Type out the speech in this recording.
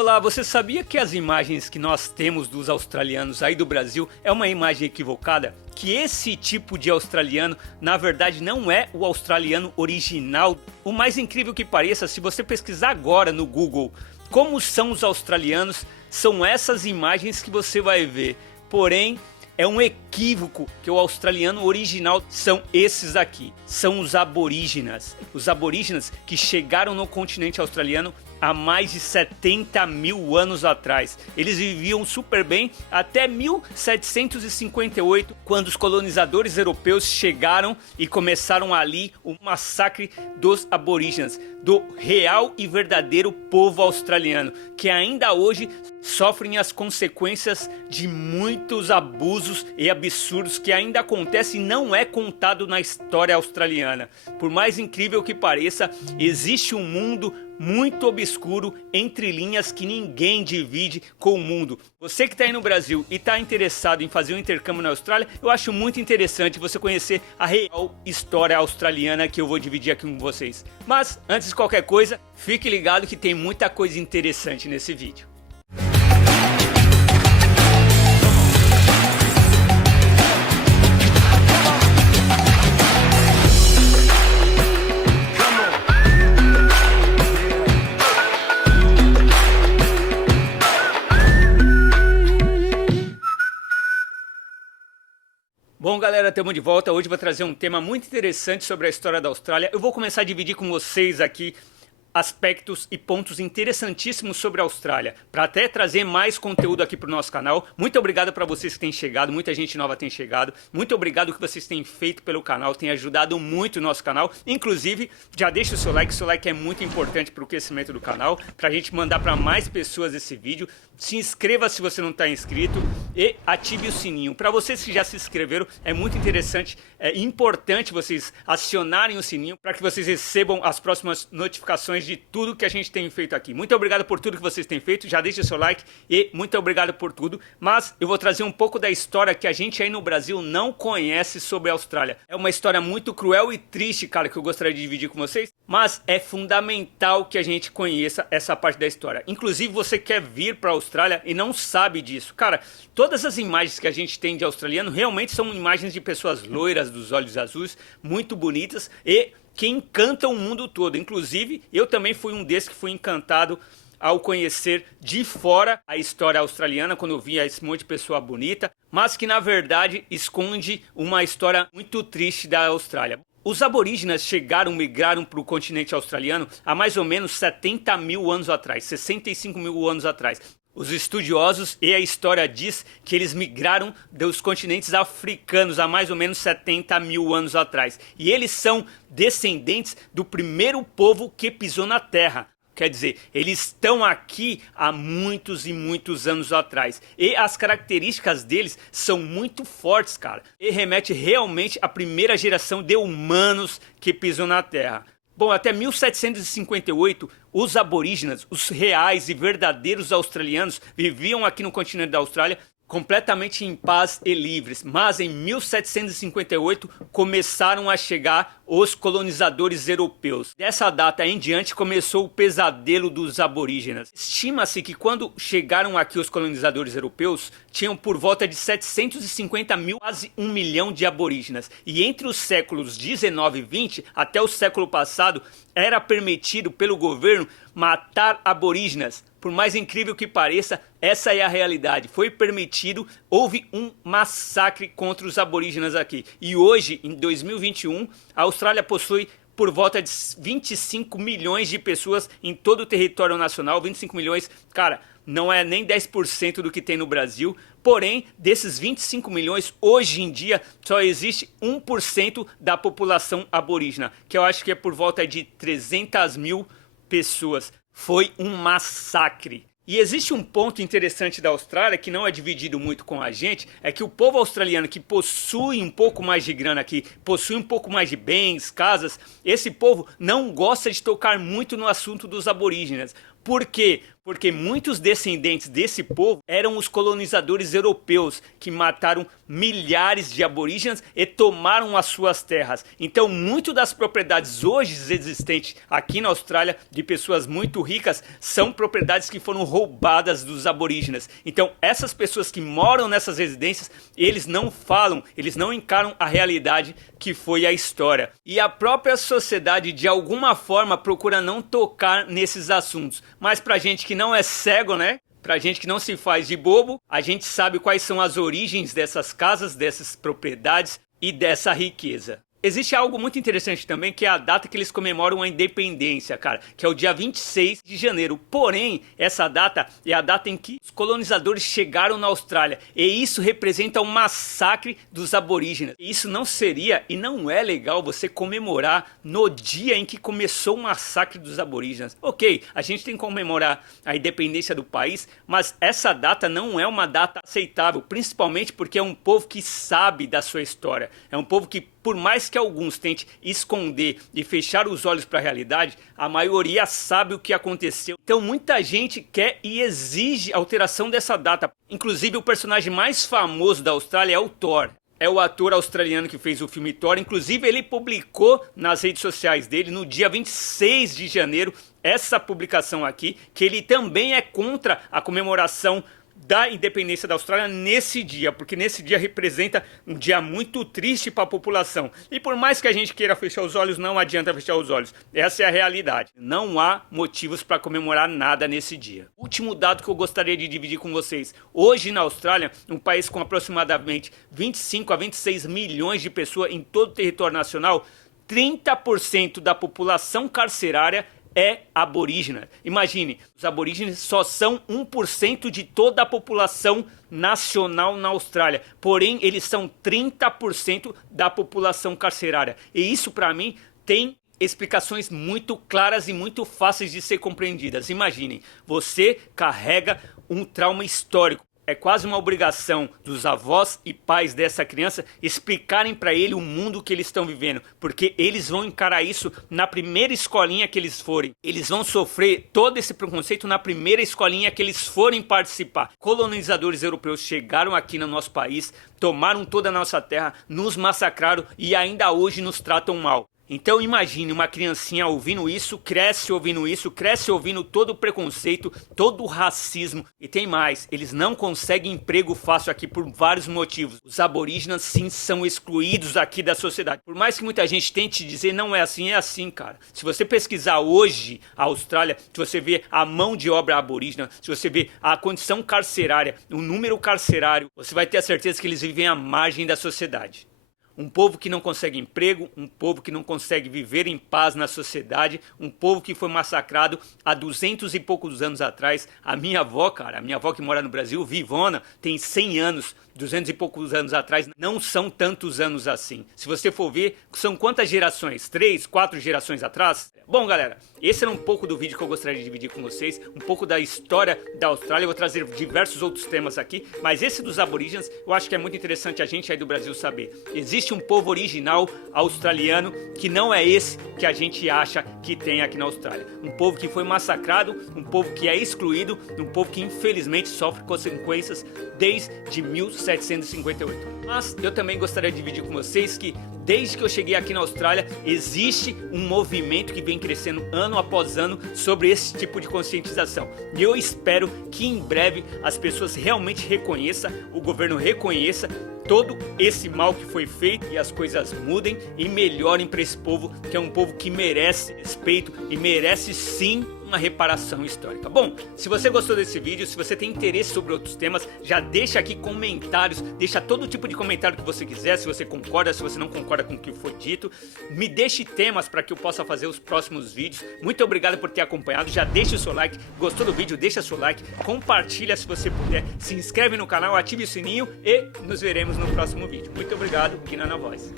Olá, você sabia que as imagens que nós temos dos australianos aí do Brasil é uma imagem equivocada? Que esse tipo de australiano, na verdade, não é o australiano original? O mais incrível que pareça, se você pesquisar agora no Google como são os australianos, são essas imagens que você vai ver. Porém, é um equívoco que o australiano original são esses aqui. São os aborígenas. Os aborígenas que chegaram no continente australiano há mais de 70 mil anos atrás. Eles viviam super bem até 1758, quando os colonizadores europeus chegaram e começaram ali o massacre dos aborígenas, do real e verdadeiro povo australiano, que ainda hoje sofrem as consequências de muitos abusos e absurdos que ainda acontecem e não é contado na história australiana. Por mais incrível que pareça, existe um mundo muito obscuro entre linhas que ninguém divide com o mundo. Você que está aí no Brasil e está interessado em fazer um intercâmbio na Austrália, eu acho muito interessante você conhecer a real história australiana que eu vou dividir aqui com vocês. Mas antes de qualquer coisa, fique ligado que tem muita coisa interessante nesse vídeo. Bom galera, estamos de volta. Hoje vou trazer um tema muito interessante sobre a história da Austrália. Eu vou começar a dividir com vocês aqui aspectos e pontos interessantíssimos sobre a Austrália, para até trazer mais conteúdo aqui para o nosso canal. Muito obrigado para vocês que têm chegado, muita gente nova tem chegado. Muito obrigado que vocês têm feito pelo canal, tem ajudado muito o nosso canal. Inclusive, já deixa o seu like é muito importante para o crescimento do canal, para a gente mandar para mais pessoas esse vídeo. Se inscreva se você não está inscrito e ative o sininho. Para vocês que já se inscreveram, é muito interessante, é importante vocês acionarem o sininho para que vocês recebam as próximas notificações de tudo que a gente tem feito aqui. Muito obrigado por tudo que vocês têm feito, já deixa o seu like e muito obrigado por tudo. Mas eu vou trazer um pouco da história que a gente aí no Brasil não conhece sobre a Austrália. É uma história muito cruel e triste, cara, que eu gostaria de dividir com vocês, mas é fundamental que a gente conheça essa parte da história. Inclusive, você quer vir para a Austrália e não sabe disso. Cara, todas as imagens que a gente tem de australiano realmente são imagens de pessoas loiras, dos olhos azuis, muito bonitas e que encantam o mundo todo. Inclusive, eu também fui um desses que fui encantado ao conhecer de fora a história australiana, quando eu via esse monte de pessoa bonita, mas que na verdade esconde uma história muito triste da Austrália. Os aborígenas migraram para o continente australiano há mais ou menos 70 mil anos atrás, 65 mil anos atrás. Os estudiosos e a história diz que eles migraram dos continentes africanos há mais ou menos 70 mil anos atrás. E eles são descendentes do primeiro povo que pisou na Terra. Quer dizer, eles estão aqui há muitos e muitos anos atrás. E as características deles são muito fortes, cara. E remete realmente à primeira geração de humanos que pisou na Terra. Bom, até 1758, os aborígenas, os reais e verdadeiros australianos, viviam aqui no continente da Austrália completamente em paz e livres. Mas em 1758 começaram a chegar os colonizadores europeus. Dessa data em diante começou o pesadelo dos aborígenas. Estima-se que quando chegaram aqui os colonizadores europeus, tinham por volta de 750 mil, quase 1 milhão de aborígenas. E entre os séculos 19 e 20, até o século passado, era permitido pelo governo matar aborígenas. Por mais incrível que pareça, essa é a realidade. Foi permitido, houve um massacre contra os aborígenas aqui. E hoje, em 2021, a Austrália possui por volta de 25 milhões de pessoas em todo o território nacional. 25 milhões, cara, não é nem 10% do que tem no Brasil. Porém, desses 25 milhões, hoje em dia, só existe 1% da população aborígena, que eu acho que é por volta de 300 mil pessoas. Foi um massacre. E existe um ponto interessante da Austrália que não é dividido muito com a gente, é que o povo australiano que possui um pouco mais de grana aqui, possui um pouco mais de bens, casas, esse povo não gosta de tocar muito no assunto dos aborígenes. Por quê? Porque muitos descendentes desse povo eram os colonizadores europeus que mataram milhares de aborígenes e tomaram as suas terras. Então, muito das propriedades hoje existentes aqui na Austrália de pessoas muito ricas são propriedades que foram roubadas dos aborígenes. Então, essas pessoas que moram nessas residências, eles não falam, eles não encaram a realidade que foi a história. E a própria sociedade, de alguma forma, procura não tocar nesses assuntos. Mas pra gente que não é cego, né? Pra gente que não se faz de bobo, a gente sabe quais são as origens dessas casas, dessas propriedades e dessa riqueza. Existe algo muito interessante também, que é a data que eles comemoram a independência, cara, que é o dia 26 de janeiro. Porém, essa data é a data em que os colonizadores chegaram na Austrália, e isso representa um massacre dos aborígenes. Isso não seria e não é legal você comemorar no dia em que começou o massacre dos aborígenes. Ok, a gente tem que comemorar a independência do país, mas essa data não é uma data aceitável, principalmente porque é um povo que sabe da sua história, é um povo que, por mais que alguns tentem esconder e fechar os olhos para a realidade, a maioria sabe o que aconteceu. Então muita gente quer e exige a alteração dessa data. Inclusive o personagem mais famoso da Austrália é o Thor. É o ator australiano que fez o filme Thor. Inclusive ele publicou nas redes sociais dele no dia 26 de janeiro essa publicação aqui, que ele também é contra a comemoração da independência da Austrália nesse dia, porque nesse dia representa um dia muito triste para a população. E por mais que a gente queira fechar os olhos, não adianta fechar os olhos. Essa é a realidade. Não há motivos para comemorar nada nesse dia. Último dado que eu gostaria de dividir com vocês. Hoje na Austrália, um país com aproximadamente 25 a 26 milhões de pessoas em todo o território nacional, 30% da população carcerária é aborígena. Imagine, os aborígenes só são 1% de toda a população nacional na Austrália, porém eles são 30% da população carcerária. E isso para mim tem explicações muito claras e muito fáceis de ser compreendidas. Imaginem, você carrega um trauma histórico. É quase uma obrigação dos avós e pais dessa criança explicarem para ele o mundo que eles estão vivendo, porque eles vão encarar isso na primeira escolinha que eles forem. Eles vão sofrer todo esse preconceito na primeira escolinha que eles forem participar. Colonizadores europeus chegaram aqui no nosso país, tomaram toda a nossa terra, nos massacraram e ainda hoje nos tratam mal. Então imagine uma criancinha ouvindo isso, cresce ouvindo todo o preconceito, todo o racismo. E tem mais, eles não conseguem emprego fácil aqui por vários motivos. Os aborígenes sim são excluídos aqui da sociedade. Por mais que muita gente tente dizer não é assim, cara. Se você pesquisar hoje a Austrália, se você ver a mão de obra aborígena, se você ver a condição carcerária, o número carcerário, você vai ter a certeza que eles vivem à margem da sociedade. Um povo que não consegue emprego, um povo que não consegue viver em paz na sociedade, um povo que foi massacrado há 200 e poucos anos atrás. A minha avó, cara, a minha avó que mora no Brasil, vivona, tem 100 anos, 200 e poucos anos atrás, não são tantos anos assim. Se você for ver, são quantas gerações? 3, 4 gerações atrás? Bom, galera, esse era um pouco do vídeo que eu gostaria de dividir com vocês, um pouco da história da Austrália. Eu vou trazer diversos outros temas aqui, mas esse dos aborígenes, eu acho que é muito interessante a gente aí do Brasil saber. Existe um povo original australiano que não é esse que a gente acha que tem aqui na Austrália. Um povo que foi massacrado, um povo que é excluído, um povo que infelizmente sofre consequências desde 1758. Mas eu também gostaria de dividir com vocês que desde que eu cheguei aqui na Austrália, existe um movimento que vem crescendo ano após ano sobre esse tipo de conscientização. E eu espero que em breve as pessoas realmente reconheçam, o governo reconheça todo esse mal que foi feito e as coisas mudem e melhorem para esse povo, que é um povo que merece respeito e merece sim uma reparação histórica. Bom, se você gostou desse vídeo, se você tem interesse sobre outros temas, já deixa aqui comentários, deixa todo tipo de comentário que você quiser, se você concorda, se você não concorda com o que foi dito, me deixe temas para que eu possa fazer os próximos vídeos. Muito obrigado por ter acompanhado, já deixa o seu like, gostou do vídeo, deixa seu like, compartilha se você puder, se inscreve no canal, ative o sininho e nos veremos no próximo vídeo. Muito obrigado, aqui na Voz.